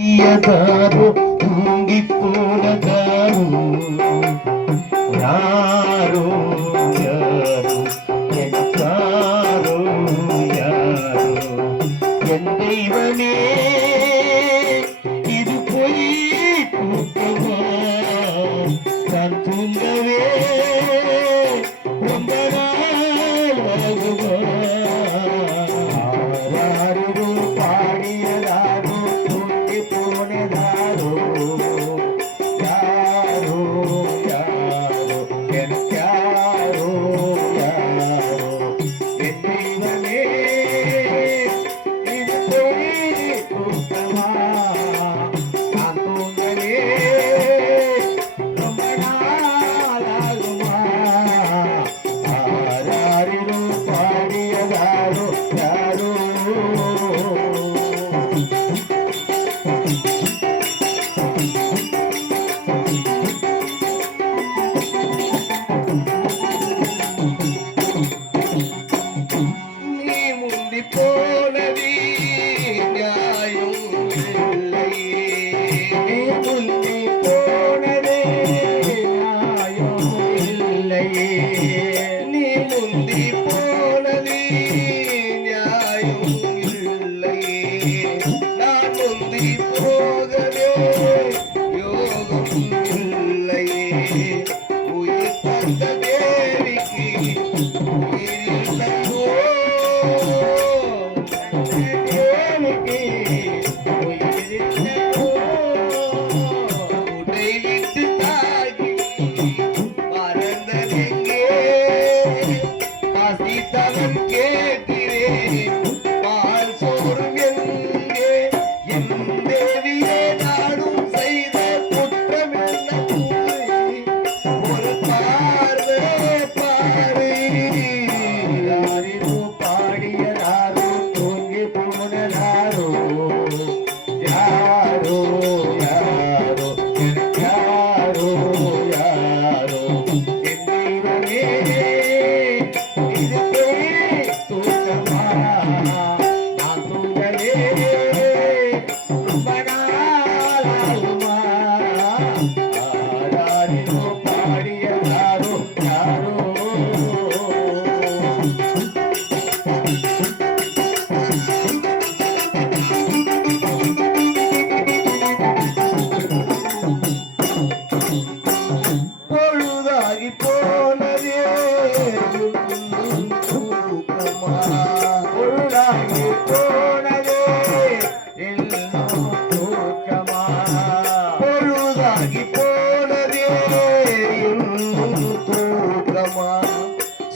யாரோ தூங்கி போனதாரோ யாரோ யாரோ எனக்காரோ யாரோ என் தெய்வமே இது பொய் தூக்கமா நான் தூங்கவே ரொம்ப நாள் ஆகுமா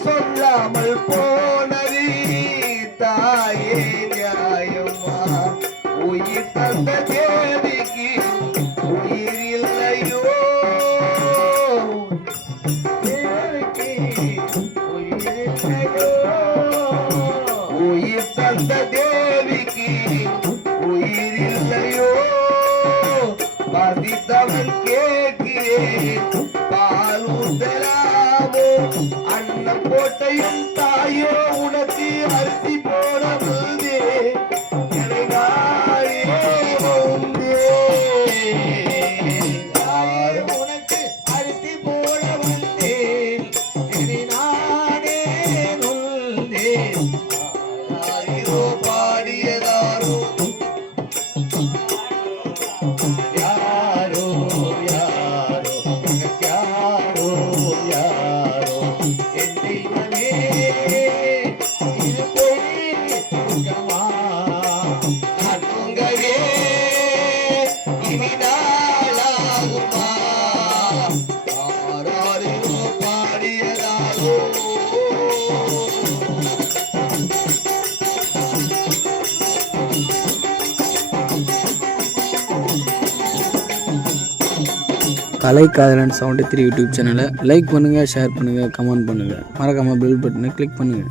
சொல்லாமல் போனது தாயே நியாயமா உயிர் தந்த தேவிக்கு உயிர் இல்லையோ தேவிக்கு உயிர் இல்லையோ உயிர் தந்த தேவிக்கு உயிர் இல்லையோ பதித்தவன் கேட்கிறேன் பால் ஊத்தலாமோ அன்னம் போட்டையும் தாயோ உனக்கு அரிசி போட வந்தே உனக்கு அரிசி போட வந்தேன் நானே நொந்தேன் பாடியதாரோ யாரோ யாரோ யாரோ யாரோ என் தெய்வமே இது போய் தூங்கமா நான் தூங்கவே இனி நாளாகுமா யாரோ பாடியதாரோ கலைக்காதலன் 73 யூடியூப் சேனலை லைக் பண்ணுங்கள், ஷேர் பண்ணுங்கள், கமெண்ட் பண்ணுங்கள், மறக்காமல் பெல் பட்டனை கிளிக் பண்ணுங்கள்.